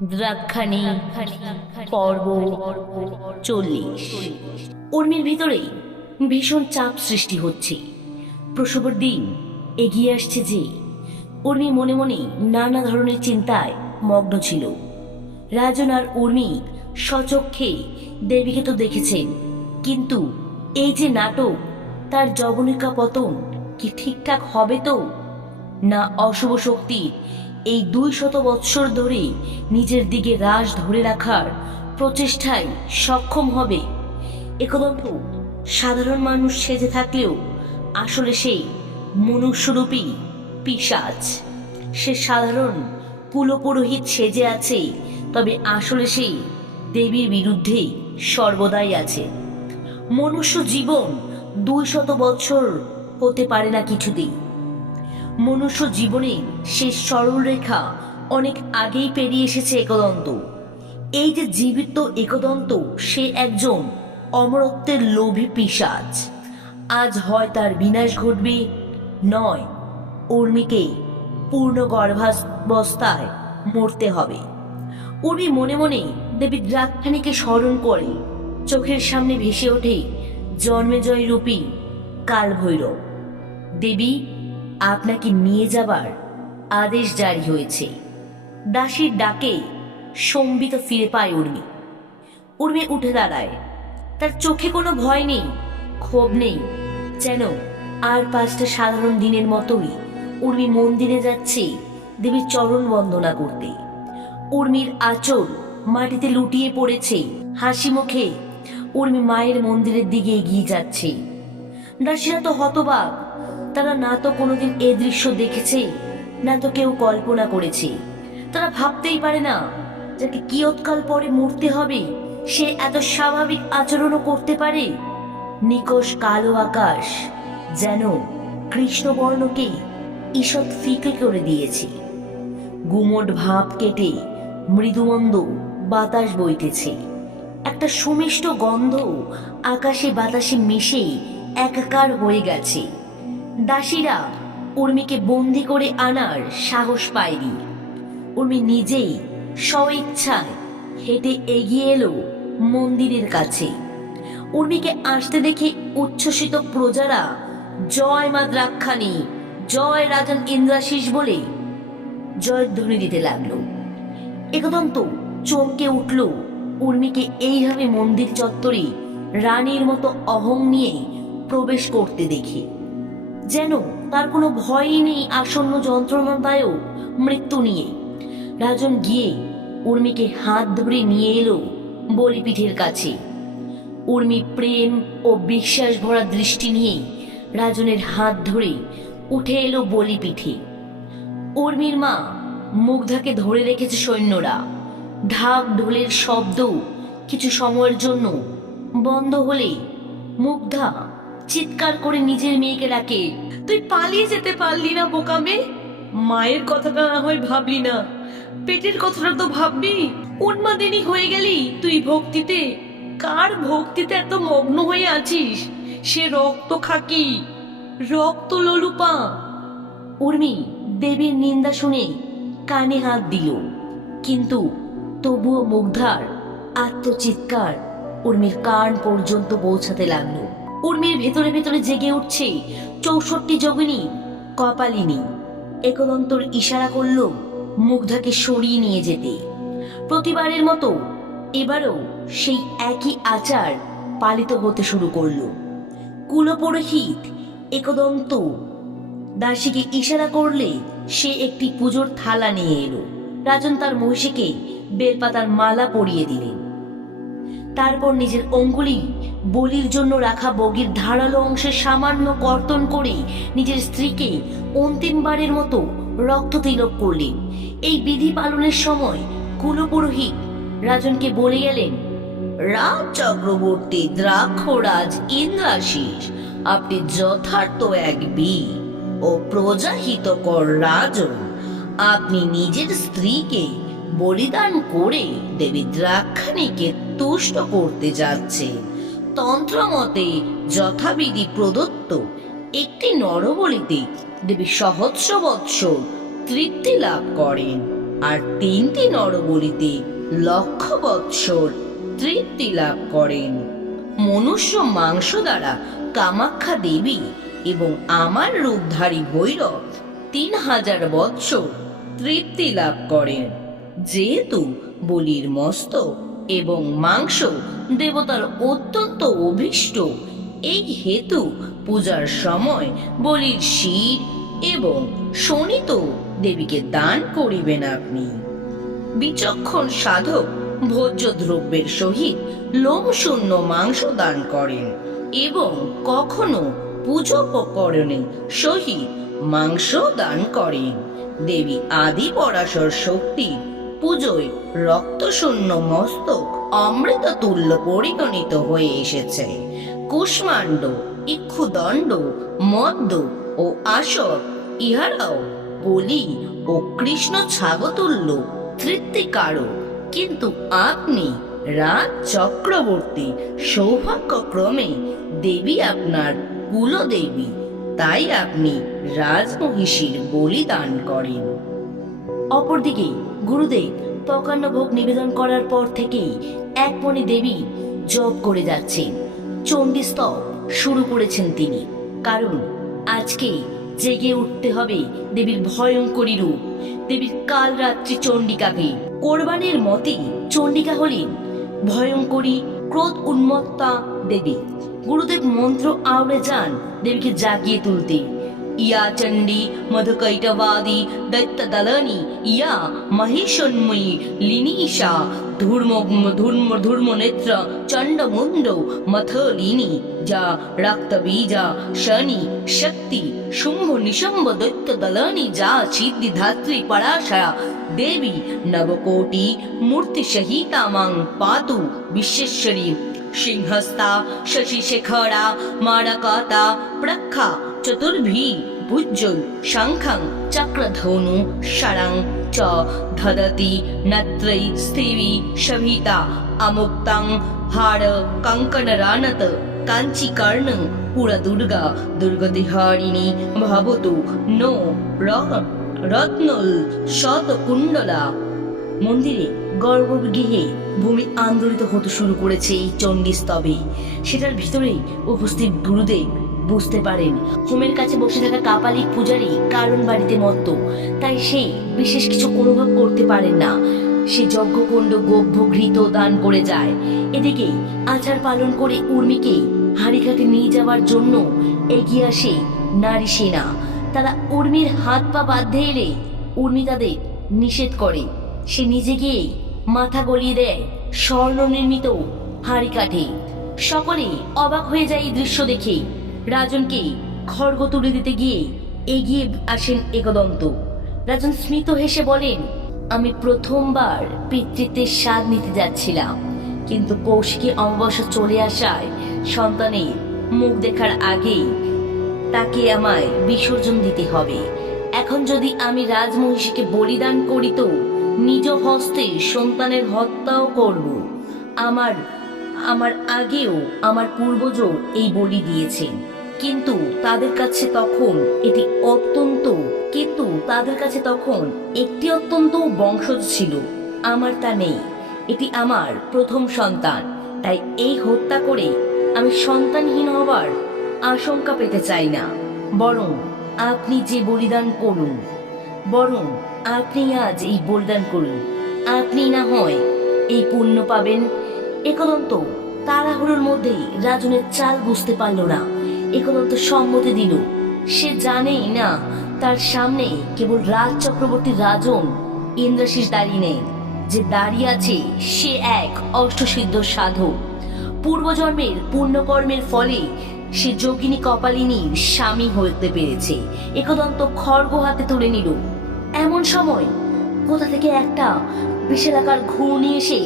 দ্রাক্ষাণী পর্ব 40। উর্মির ভিতরে ভীষণ চাপ সৃষ্টি হচ্ছে। প্রসবের দিন এগিয়ে আসছে যে উর্মি মনে মনে নানা ধরনের চিন্তায় মগ্ন ছিল। রাজন আর উর্মি স্বচক্ষে দেবীকে তো দেখেছেন, কিন্তু এই যে নাটক, তার যবনিকা পতন কি ঠিকঠাক হবে তো না অশুভ শক্তির এই 200 বৎসর ধরে নিজের দিকে রাশ ধরে রাখার প্রচেষ্টায় সক্ষম হবে? একদম্ভ সাধারণ মানুষ সেজে থাকলেও আসলে সে মনুষ্যরূপী পিশাচ। সে সাধারণ কুলপুরোহিত সেজে আছে, তবে আসলে সে দেবীর বিরুদ্ধে সর্বদাই আছে। মনুষ্য জীবন 200 বৎসর হতে পারে না কিছুতেই। মনুষ্য জীবনের শেষ সরলরেখা অনেক আগেই পেরিয়ে এসেছে একদন্ত। এই যে জীবিত একদন্ত, সে একজন অমরত্বের লোভী পিশাচ। আজ হয় তার বিনাশ ঘটবে, নয় উর্মিকে পূর্ণ গর্ভাবস্থায় মরতে হবে। উর্মি মনে মনে দেবী দ্রাক্ষাণীকে স্মরণ করে চোখের সামনে ভেসে ওঠে জন্মেজয় রূপী কালভৈরব। দেবী, আপনাকে নিয়ে যাবার আদেশ জারি হয়েছে। দাসীর ডাকে সম্বিত ফিরে পায় উর্মি। উর্মি উঠে দাঁড়ায়। তার চোখে কোনো ভয় নেই, ক্ষোভ নেই, যেন আর 5টা সাধারণ দিনের মতোই উর্মি মন্দিরে যাচ্ছে দেবীর চরণ বন্দনা করতে। উর্মির আঁচল মাটিতে লুটিয়ে পড়েছে। হাসি মুখে উর্মি মায়ের মন্দিরের দিকে এগিয়ে যাচ্ছে। দাসীরা তো হতবাক। তারা না তো কোনোদিন এ দৃশ্য দেখেছে, না তো কেউ কল্পনা করেছে। তারা ভাবতেই পারে না যাকে কিয়ৎকাল পরে মরতে হবে সে এত স্বাভাবিক আচরণও করতে পারে। নিকষ কালো আকাশ যেন কৃষ্ণবর্ণকে ঈষৎ ফিকে করে দিয়েছে। গুমট ভাব কেটে মৃদুমন্দ বাতাস বইতেছে। একটা সুমিষ্ট গন্ধ আকাশে বাতাসে মিশে একাকার হয়ে গেছে। দাসীরা উর্মিকে বন্দি করে আনার সাহস পায়নি। উর্মি নিজেই স্বইচ্ছায় হেঁটে এগিয়ে এলো মন্দিরের কাছে। উর্মিকে আসতে দেখে উচ্ছ্বসিত প্রজারা জয় মা দ্রাক্ষাণী, জয় রাজন ইন্দ্রাশিস বলে জয়ধ্বনি দিতে লাগলো। একদন্ত চমকে উঠল উর্মিকে এইভাবে মন্দির চত্বরে রানীর মতো অহং নিয়ে প্রবেশ করতে দেখে। যেন তার কোনো ভয়ই নেই আসন্ন যন্ত্রণাদায়ক মৃত্যু নিয়ে। রাজন গিয়ে উর্মিকে হাত ধরে নিয়ে এলো বলিপীঠের কাছে। উর্মি প্রেম ও বিশ্বাস ভরা দৃষ্টি নিয়ে রাজনের হাত ধরে উঠে এলো বলিপীঠে। উর্মির মা মুগ্ধাকে ধরে রেখেছে সৈন্যরা। ঢাক ঢোলের শব্দ কিছু সময়ের জন্য বন্ধ হলে মুগ্ধা চিৎকার করে নিজের মেয়েকে ডাকে, তুই পালিয়ে যেতে পারলি না বোকা মেয়ে? মায়ের কথাটা না হয় ভাবলি না, পেটের কথাটা তো ভাববি। উন্মাদিনী হয়ে গেলি তুই ভক্তিতে। কার ভক্তিতে এত মগ্ন হয়ে আছিস? সে রক্ত খাকি, রক্ত লোলুপা। উর্মি দেবীর নিন্দা শুনে কানে হাত দিল, কিন্তু তবুও মুগ্ধার আত্মচিৎকার উর্মির কান পর্যন্ত পৌঁছাতে লাগলো। উর্মির ভেতরে ভেতরে জেগে উঠছে 64 যোগিনী কপালিনী। একদন্তর ইশারা করলো মুগ্ধাকে সরিয়ে নিয়ে যেতে। প্রতিবারের মতো এবারও সেই একই আচার পালিত হতে শুরু করলো। কুলপুরোহিত একদন্ত দাসীকে ইশারা করলে সে একটি পুজোর থালা নিয়ে এলো। রাজন তার মহিষীকে বেলপাতার মালা পরিয়ে দিলেন। তারপর নিজের অঙ্গুলি বলির জন্য রাখা বগির ধারালো অংশে সামান্য কর্তন করে নিজের স্ত্রীকে অন্তিমবারের মতো রক্ত তিলক করলেন। এই বিধি পালনের সময় কুলপুরোহিত রাজনকে বলে গেলেন, রাজ চক্রবর্তী দ্রাক্ষরাজ ইন্দ্রাশিস, আপনি যথার্থ এক বীর ও প্রজাহিতকর রাজন। আপনি নিজের স্ত্রীকে বলিদান করে দেবী দ্রাক্ষাণীকে তুষ্ট করতে যাচ্ছে। তন্ত্রমতে যথাবিধি প্রদত্ত একটি নরবলিতে দেবী সহস্র বৎসর তৃপ্তি লাভ করেন। আর 3টি নরবলিতে লক্ষ বৎসর তৃপ্তি লাভ করেন। মনুষ্য মাংস দ্বারা কামাখ্যা দেবী এবং আমার রূপধারী ভৈরব 3000 বৎসর তৃপ্তি লাভ করেন। যেহেতু বলির মস্তক এবং মাংস দেবতার অত্যন্ত অভীষ্ট, এই হেতু পূজার সময় বলির শির এবং শোণিত দেবীকে দান করিবেন আপনি। বিচক্ষণ সাধক ভোজ্য দ্রব্যের সহিত লোমশূন্য মাংস দান করেন এবং কখনো পূজোপকরণের সহিত মাংস দান করেন। দেবী আদি পরাশর শক্তি পুজোয় রক্তশূন্য মস্তক অমৃত তুল্য পরিগণিত হয়ে এসেছে। কুষ্মাণ্ড, ইক্ষুদণ্ড, মদ্য ও আসর ইহারাও বলি ও কৃষ্ণ ছাগতুল্য তৃপ্তিকারক। কিন্তু আপনি রাজ চক্রবর্তী, সৌভাগ্যক্রমে দেবী আপনার কুলদেবী, তাই আপনি রাজমহিষীর বলিদান করেন। অপরদিকে গুরুদেব পকান্ন ভোগ নিবেদন করার পর থেকেই এক মনে দেবী জপ করে যাচ্ছেন। চণ্ডী স্তব শুরু করেছেন তিনি, কারণ আজকে জেগে উঠতে হবে দেবীর ভয়ঙ্করী রূপ, দেবীর কাল রাত্রি চণ্ডিকাকে। কোরবানির মতে চণ্ডিকা হলেন ভয়ঙ্করী ক্রোধ উন্মত্তা দেবী। গুরুদেব মন্ত্র আওড়ে যান দেবীকে জাগিয়ে তুলতে। ইয়া চণ্ডী মধুকৈটবাদী দৈত্য দলনী, ইয়া মহিষোন্ময়ী লিনীষা ধূর্ম নেত্র চণ্ডমুণ্ড মথলিনী, যা রক্তবীজা শনি শক্তি শুম্ভ নিশম্ভ দৈত্য দলনী, যা সিদ্ধি ধাত্রী পরাশয়া দেবী নবकोटि মূর্তি সহিতা মাং পাতু বিশ্বেশ্বরী। সিংহস্তা শশিশেখরা মারকাতা প্রখ্যা চতুর্ভি ভুজ্জল শঙ্খং চক্রধনু শরং চ ধদতি নত্রৈ স্থিবি শভিতা অমুক্তং হাড় কঙ্কণ রানত কাঞ্চি কর্ণ পুরা দুর্গা দুর্গতিহারিণী ভবতু নো রত্নল শত কুণ্ডলা। মন্দিরে গর্ভগৃহে ভূমি আন্দোলিত হতে শুরু করেছে এই চণ্ডী স্তবে। সেটার ভিতরেই উপস্থিত গুরুদেব বুঝতে পারেন হোমের কাছে বসে থাকা কাপালিক পূজারী কারণ বাড়িতে মত্ত, তাই সে বিশেষ কিছু অনুভব করতে পারেন না। সে যজ্ঞকুণ্ড গভ্য ঘৃত দান করে যায়। এদিকে আচার পালন করে উর্মিকে হাড়িঘাটে নিয়ে যাওয়ার জন্য এগিয়ে আসে নারী সেনা। তারা উর্মির হাত পা বাঁধতে এলে উর্মি তাদের নিষেধ করে। সে নিজে গিয়ে মাথা গলিয়ে দেয় স্বর্ণ নির্মিত হাড়ি কাঠে। সকলে অবাক হয়ে যায় এই দৃশ্য দেখে। রাজনকে খড়গ তুলে দিতে গিয়ে এগিয়ে আসেন একদন্ত। রাজন স্মিত হেসে বলেন, আমি প্রথমবার পিতৃত্বের স্বাদ নিতে যাচ্ছিলাম, কিন্তু কৌশিকী অমাবস্যা চলে আসায় সন্তানের মুখ দেখার আগেই তাকে আমায় বিসর্জন দিতে হবে। এখন যদি আমি রাজমহিষীকে বলিদান করি তো নিজ হস্তে সন্তানের হত্যাও করব। আমার আগেও আমার পূর্বজও এই বলি দিয়েছেন, কিন্তু তাদের কাছে তখন একটি অত্যন্ত বংশজ ছিল। আমার তা নেই। এটি আমার প্রথম সন্তান, তাই এই হত্যা করে আমি সন্তানহীন হবার আশঙ্কা পেতে চাই না। বরং আপনি আজ এই বলিদান করুন। আপনি না হয় এই পুণ্য পাবেন। একদন্ত তাড়াহুড়োর মধ্যেই রাজনের চাল বুঝতে পারল না। একদন্ত সম্মতি দিল। সে জানেই না তার সামনে কেবল রাজ চক্রবর্তী রাজন ইন্দ্রাশিস দাঁড়িয়ে নেই। যে দাঁড়িয়ে আছে সে এক অষ্টসিদ্ধ সাধক। পূর্বজন্মের পুণ্যকর্মের ফলে সে যোগিনী কপালিনীর স্বামী হতে পেরেছে। একদন্ত খড়গ হাতে তুলে নিল। এমন সময় কোথা থেকে একটা বিশালাকার ঘূর্ণি এসে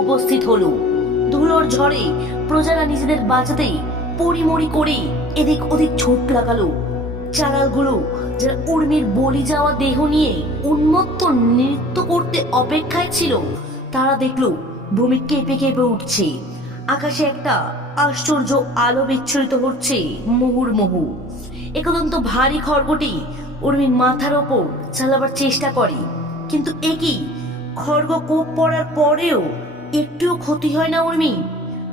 উপস্থিত হলো। ধুলোর ঝড়ে প্রজারা নিজেদের বাঁচাতে পরিমরি করে এদিক ওদিক ঝোঁক লাগালো। চালালগুলো যারা উর্মির বলি যাওয়া দেহ নিয়ে উন্মত্ত নৃত্য করতে অপেক্ষায় ছিল, তারা দেখলো ভূমি কেঁপে কেঁপে উঠছে। আকাশে একটা আশ্চর্য আলো বিচ্ছুরিত হচ্ছে মুহুর্মুহু। একদন্ত ভারী খড়গটি উর্মির মাথার ওপর চালাবার চেষ্টা করে, কিন্তু এ কি, খড়গ কোপ পড়ার পরেও একটুও ক্ষতি হয় না উর্মি,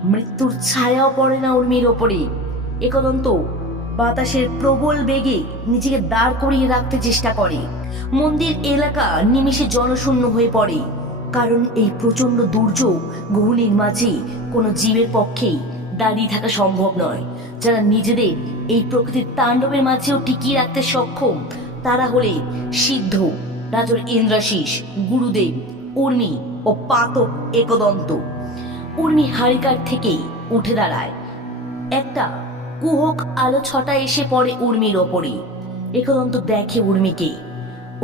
মৃত্যুর ছায়াও পড়ে না উর্মির ওপরে। একদন্ত বাতাসের প্রবল বেগে নিজেকে দাঁড় করিয়ে রাখতে চেষ্টা করে। মন্দির এলাকা নিমিষে জনশূন্য হয়ে পড়ে, কারণ এই প্রচন্ড দুর্যোগ ঘূর্ণির মাঝে কোনো জীবের পক্ষেই দাঁড়িয়ে থাকা সম্ভব নয়। যারা নিজেদের এই প্রকৃতির তাণ্ডবের মাঝেও টিকিয়ে রাখতে সক্ষম তারা হলে সিদ্ধ, রাজর ইন্দ্রাশিস, গুরুদেব, উর্মি ও পাতক একদন্ত। উর্মি হারিকার থেকে উঠে দাঁড়ায়। একটা কুহক আলো ছটা এসে পড়ে উর্মির ওপরে। একদন্ত দেখে উর্মিকে।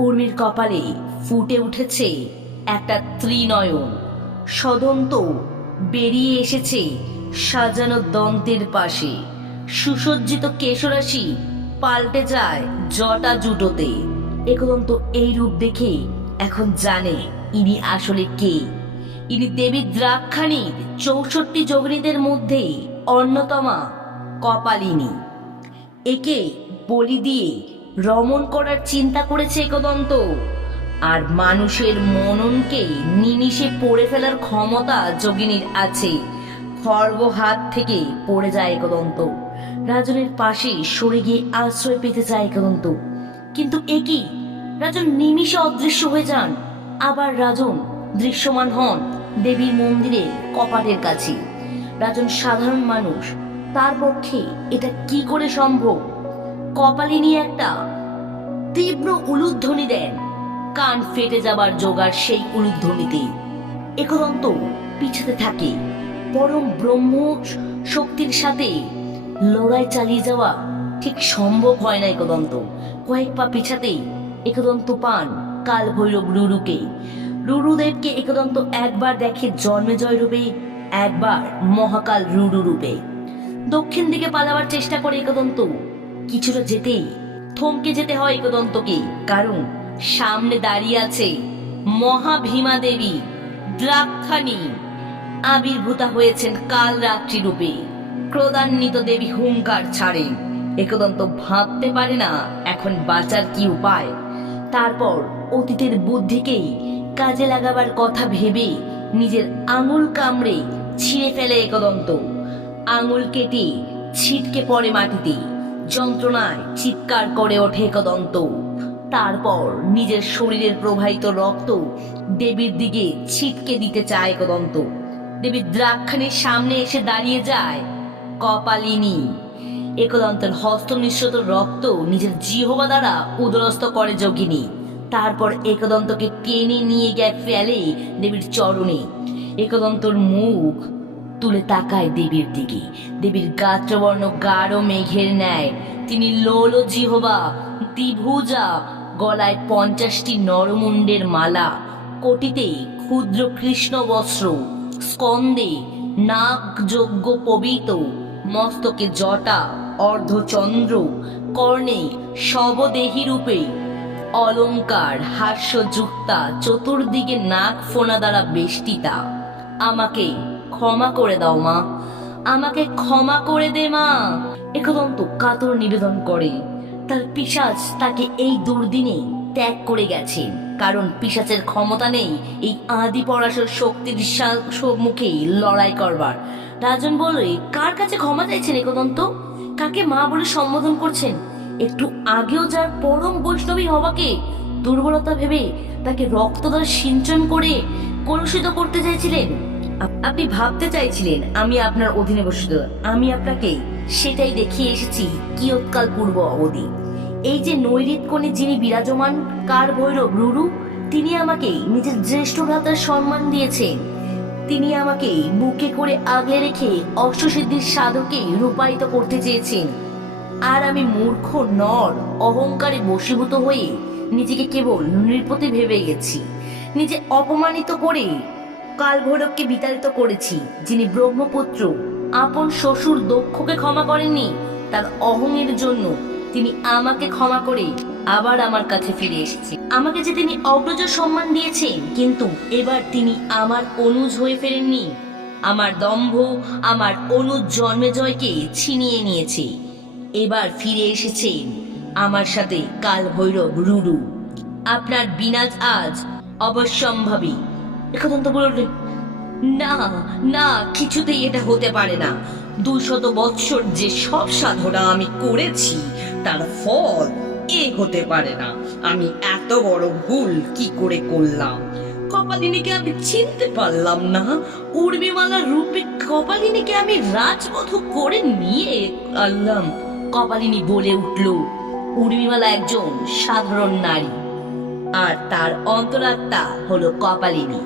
উর্মির কপালে ফুটে উঠেছে একটা ত্রিনয়ন। সদন্ত বেরিয়ে এসেছে সাজানো দন্তের পাশে। সুসজ্জিত কেশরাশি পাল্টে যায় জটা জুটোতে। একদন্ত এই রূপ দেখে এখন জানে ইনি আসলে কে। ইনি দেবী দ্রাক্ষাণীর 64 যোগিনীদের মধ্যে অন্যতমা কপালিনী। একে বলি দিয়ে রমণ করার চিন্তা করেছে একদন্ত। আর মানুষের মননকে নিমিষে পড়ে ফেলার ক্ষমতা যোগিনীর আছে। খড়গ হাত থেকে পড়ে যায় একদন্ত। রাজনের পাশে সরে গিয়ে আশ্রয় পেতে চায় একদন্ত, কিন্তু এ কি, রাজন নিমিষে অদৃশ্য হয়ে যান। আবার রাজন দৃশ্যমান হন দেবীর মন্দিরের কপাটের কাছে। রাজন সাধারণ মানুষ, তার পক্ষে এটা কি করে সম্ভব? কপালিনী একটা তীব্র উলুধ্বনি দেন। কান ফেটে যাবার জোগাড় সেই উলুধ্বনিতে। একদন্ত পিছাতে থাকে। পরম ব্রহ্ম শক্তির সাথে লড়াই চালিয়ে যাওয়া ঠিক সম্ভব হয় না একদন্ত। কয়েক পা পিছাতেই একদন্ত পান কাল ভৈরব রুরুকে। রুরুদেবকে একদন্ত একবার দেখে জন্মেজয় রূপে, একবার মহাকাল রুরু রূপে। দক্ষিণ দিকে পালাবার চেষ্টা করে একদন্ত। কিছুটা যেতেই থমকে যেতে হয় একদন্তকে, কারণ সামনে দাঁড়িয়ে আছে মহাভীমা দেবী দ্রাক্ষাণী। আবির্ভূতা হয়েছেন কাল রাত্রি রূপে। ক্রোধান্বিত দেবী হুঙ্কার ছাড়েন। একদন্ত ভাবতে পারে না এখন বাঁচার কি উপায়। তারপর অতীতের বুদ্ধিকেই কাজে লাগাবার কথা ভেবে নিজের আঙুল কামড়ে ছিঁড়ে ফেলে একদন্ত। আঙুল কেটে ছিটকে পড়ে মাটিতে। যন্ত্রণায় চিৎকার করে ওঠে একদন্ত। তারপর নিজের শরীরের প্রবাহিত রক্ত দেবীর দিকে ছিটকে দিতে চায় একদন্ত। দেবী দ্রাক্ষাণীর সামনে এসে দাঁড়িয়ে যায় কপালিনী। একদন্তের হস্ত নিঃসৃত রক্ত নিজের জিহ্বা দ্বারা উদরস্থ করে যোগিনী। তারপর একদন্তকে টেনে নিয়ে গিয়ে ফেলে দেবীর চরণে। একদন্তর মুখ তুলে তাকায় দেবীর দিকে। দেবীর গাত্রবর্ণ গাঢ় মেঘের ন্যায়। তিনি লোল জিহ্বা, দ্বিভুজা, গলায় 50টি নরমুণ্ডের মালা, কোটিতে ক্ষুদ্র কৃষ্ণ বস্ত্র, স্কন্দে নাগ যজ্ঞ পবিত, মস্তকে জটা, অর্ধচন্দ্র, কর্ণে শবদেহী রূপে অলঙ্কার হাস্যযুক্তা, চতুর্দিকে নাক ফোনা দ্বারা বেষ্টিতা। আমাকে ক্ষমা করে দাও মা, আমাকে ক্ষমা করে দে মা। একদন্ত কাতর নিবেদন করে। তার পিশাচ তাকে এই দুর্দিনে ত্যাগ করে গেছে, কারণ পিশাচের ক্ষমতা নেই এই আদি পরাশর শক্তির সম্মুখে লড়াই করবার। রাজন বলে, কার কাছে ক্ষমা চাইছেন একদন্ত? কাকে মা বলে সম্বোধন করছেন? একটু আগেও যার পরম বৈষ্ণবী হবাকে দুর্বলতা ভেবে তাকে রক্তদার সিঞ্চন করে কলুষিত করতে চাইছিলেন। আপনি ভাবতে চাইছিলেন আমি আপনার অধীনে বসিত। আমি আপনাকে সেটাই দেখিয়ে এসেছি কিয়ৎকাল পূর্ব অবধি। এই যে নৈরিত কোণে যিনি বিরাজমান কাল ভৈরব রুরু, তিনি আমাকে নিজের জ্যেষ্ঠ ভ্রাতার সম্মান দিয়েছেন। তিনি আমাকে বুকে করে আগলে রেখে অষ্টসিদ্ধির সাধকে রূপায়িত করতে চেয়েছেন। আর আমি মূর্খ নর অহংকারে বশীভূত হয়ে নিজেকে কেবল নৃপতি ভেবে গেছি। নিজে অপমানিত করে কাল ভৈরবকে বিতাড়িত করেছি, যিনি ব্রহ্মপুত্র আপন শ্বশুর দক্ষকে ক্ষমা করেননি। তার অহংের জন্য তিনি আমাকে ক্ষমা করে আবার আমার কাছে ফিরে এসেছে। আমাকে যে তিনি অগ্রজ সম্মান দিয়েছেন, কিন্তু এবার তিনি আমার অনুজ হয়ে ফেরেননি। আমার দম্ভ, আমার অনুজ জন্মেজয়কে ছিনিয়ে নিয়েছে। এবার ফিরে এসেছেন আমার সাথে কাল ভৈরব রুরু। আপনার বিনাশ আজ অবশ্যম্ভাবী। একদন্ত বলল, না না, কিছুতেই এটা হতে পারে না। 200 বৎসর যে সব সাধনা আমি করেছি তার ফল এ হতে পারে না। আমি এত বড় ভুল কি করে করলাম? কপালিনীকে আমি চিনতে পারলাম না। উর্মিমালার রূপে কপালিনীকে আমি রাজবধূ করে নিয়ে আনলাম। কপালিনী বলে উঠল, উর্মিমালা একজন সাধারণ নারী, আর তার অন্তরাত্মা হলো কপালিনী,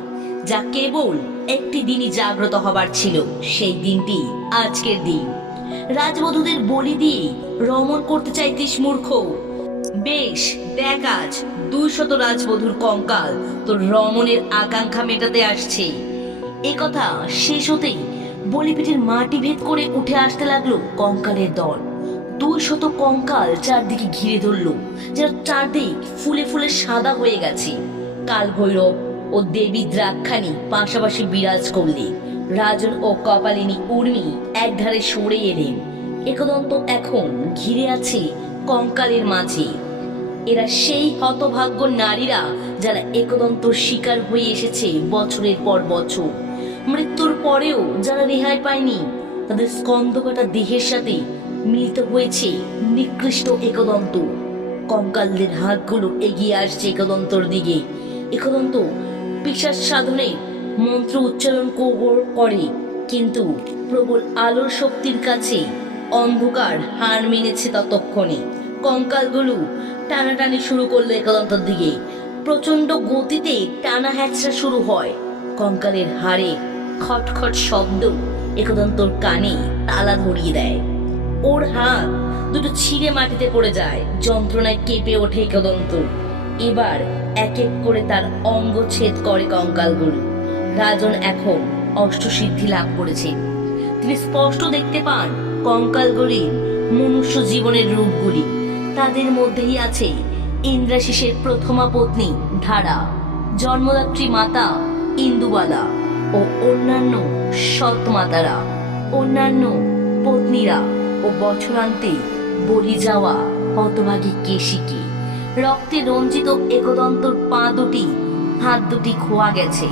যা কেবল একটি দিনই জাগ্রত হবার ছিল। সেই দিনটি আজকের দিন। রাজবধূদের বলি দিয়ে রমণ করতে চাইতিস মূর্খ? বেশ, দেখ আজ 200 রাজবধূর কঙ্কাল তোর রমণের আকাঙ্ক্ষা মেটাতে আসছে। এ কথা শেষ হতেই বলিপীঠের মাটি ভেদ করে উঠে আসতে লাগলো কঙ্কালের দল। 200 কঙ্কাল চারদিকে ঘিরে ধরলো, যেন চারদিক ফুলে ফুলে সাদা হয়ে গেছে। কাল ভৈরব ও দেবী দ্রাক্ষাণী পাশাপাশি বিরাজ করলে। রাজন ও কপালিনী উর্মি একধারে সরে এলেন। একদন্ত এখন ঘিরে আছে কঙ্কালের মাঝে। এরা সেই হতভাগ্য নারীরা যারা একদন্ত শিকার হয়ে এসেছে বছরের পর বছর। মৃত্যুর পরেও যারা রেহাই পায়নি, তাদের স্কন্ধকাটা দেহের সাথে মিলিত হয়েছে নিকৃষ্ট একদন্ত। কঙ্কালদের হাতগুলো এগিয়ে আসছে একদন্তর দিকে। একদন্ত পিশাচ সাধনে মন্ত্র উচ্চারণ করে, কিন্তু প্রবল আলোর শক্তির কাছে অন্ধকার হার মেনেছে। ততক্ষণে কঙ্কালগুলো টানাটানি শুরু করলো একদন্তর দিকে। প্রচন্ড গতিতে টানা হ্যাচড়া শুরু হয়। কঙ্কালের হাড়ে খটখট শব্দ একদন্তর কানে তালা ধরিয়ে দেয়। ওর হাত দুটো ছিঁড়ে মাটিতে পড়ে যায়। যন্ত্রণায় কেঁপে ওঠে একদন্ত। এবার এক এক করে তার অঙ্গ ছেদ করে কঙ্কালগুলো। রাজন এখন অষ্টসিদ্ধি লাভ করেছে। তিনি স্পষ্ট দেখতে পান কঙ্কালগুলির মনুষ্য জীবনের রূপগুলি। তাদের মধ্যেই আছে ইন্দ্রাশিসের প্রথমা পত্নী ধারা, জন্মদাত্রী মাতা ইন্দুবালা ও অন্যান্য সৎ মাতারা, অন্যান্য পত্নীরা ও বছরান্তে বলি যাওয়া হতভাগী কেশিকে। রক্তে রঞ্জিত একদন্তর পা দুটি, হাত দুটি খোয়া গেছে।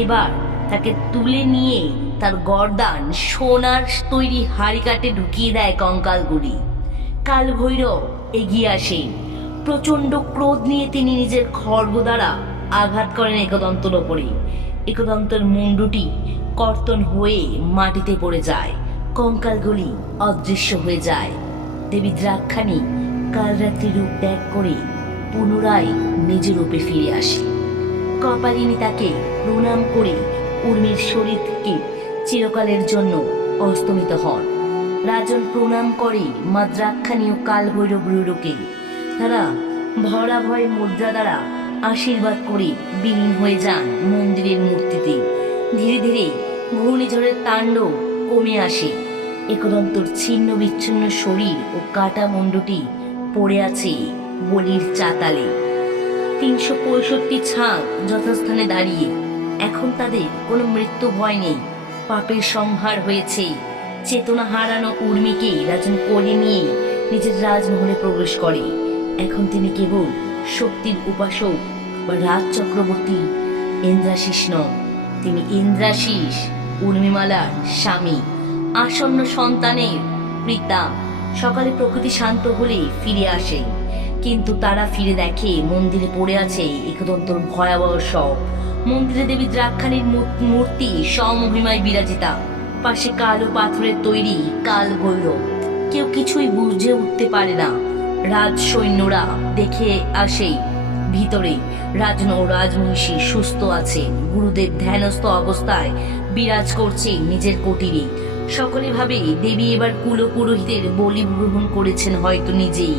এবার তাকে তুলে নিয়ে তার গর্দান সোনার তৈরি হাড়িকাটে ঢুকিয়ে দেয় কঙ্কালগুলি। কাল ভৈরব এগিয়ে আসেন। প্রচন্ড ক্রোধ নিয়ে তিনি নিজের খড়গ দ্বারা আঘাত করেন একদন্তর ওপরে। একদন্তের মুন্ডুটি কর্তন হয়ে মাটিতে পড়ে যায়। কঙ্কালগুলি অদৃশ্য হয়ে যায়। দেবী দ্রাক্ষাণী কাল রাত্রি রূপ ত্যাগ করে পুনরায় নিজ রূপে ফিরে আসে। কপালিনী তাকে প্রণাম করে উর্মির শরীর থেকে চিরকালের জন্য অস্তমিত হন। রাজন প্রণাম করে মা দ্রাক্ষাণী ও কাল ভৈরব রূপকে। তারা ভরা ভয় মুদ্রা দ্বারা আশীর্বাদ করে বিলীন হয়ে যান মন্দিরের মূর্তিতে। ধীরে ধীরে ঘূর্ণিঝড়ের তাণ্ডব কমে আসে। একদন্তর ছিন্ন বিচ্ছিন্ন শরীর ও কাটা মুন্ডটি পড়ে আছে বলির চাতালে। 365 ছাগ যথাস্থানে দাঁড়িয়ে। এখন তাদের কোনো মৃত্যু ভয় নেই। পাপের সংহার হয়েছে। চেতনা হারানো উর্মিকে রাজন কোলে নিয়ে নিজের রাজমহলে প্রবেশ করে। এখন তিনি কেবল শক্তির উপাসক বা রাজ চক্রবর্তী ইন্দ্রাশিস নন। তিনি ইন্দ্রাশিস, উর্মিমালার স্বামী, আসন্ন সন্তানের পিতা। সকালে প্রকৃতি শান্ত হলে ফিরে আসে, কিন্তু তারা ফিরে দেখে মন্দিরে পড়ে আছে একদন্তর ভয়াবহ সব। মন্দিরে দেবী দ্রাক্ষাণীর মূর্তি সমহিমায় বিরাজিতা। পাশে কালো পাথরের তৈরি কাল ভৈরব। কেউ কিছুই বুঝে উঠতে পারে না। রাজ সৈন্যরা দেখে আসে ভিতরে রাজন ও রাজমহিষী সুস্থ আছে। গুরুদেব ধ্যানস্থ অবস্থায় বিরাজ করছে নিজের কুটিরে। সকলে ভাবে দেবী এবার কুলপুরোহিতের বলি গ্রহণ করেছেন হয়তো নিজেই।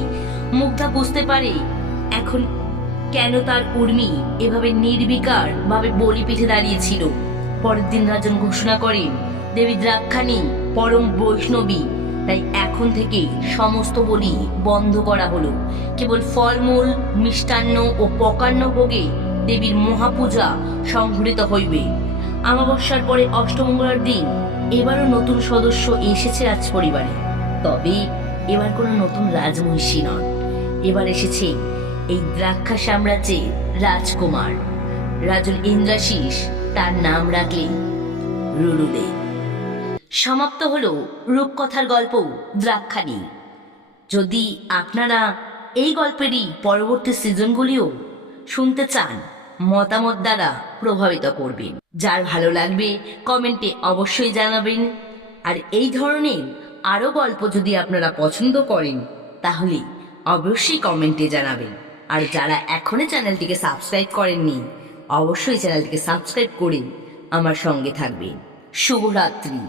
মুগ্ধা বুঝতে পারে এখন কেন তার উর্মি এভাবে নির্বিকার ভাবে বলিপীঠে দাঁড়িয়েছিল। পরের দিন রাজন ঘোষণা করেন দেবী দ্রাক্ষাণী পরম বৈষ্ণবী, তাই এখন থেকে সমস্ত বলি বন্ধ করা হলো। কেবল ফলমূল, মিষ্টান্ন ও পকান্ন ভোগে দেবীর মহাপূজা সংঘটিত হইবে। অমাবস্যার পরে অষ্টমঙ্গলার দিন এবারও নতুন সদস্য এসেছে রাজ পরিবারে। তবে এবার কোনো নতুন রাজমহিষী নন, এবার এসেছে এই দ্রাক্ষা সাম্রাজ্যের রাজকুমার রাজুর ইন্দ্রাশিস তার নাম রাখলেন রুরুদে। সমাপ্ত হলো রূপকথার গল্প দ্রাক্ষানি। যদি আপনারা এই গল্পেরই পরবর্তী সিজনগুলিও শুনতে চান, মতামত দ্বারা প্রভাবিত করবেন। যার ভালো লাগবে কমেন্টে অবশ্যই জানাবেন। আর এই ধরনের আরও গল্প যদি আপনারা পছন্দ করেন তাহলে অবশ্যই কমেন্টে জানাবেন। আর যারা এখনো চ্যানেলটিকে সাবস্ক্রাইব করেননি, অবশ্যই চ্যানেলটিকে সাবস্ক্রাইব করে আমার সঙ্গে থাকবেন। শুভরাত্রি।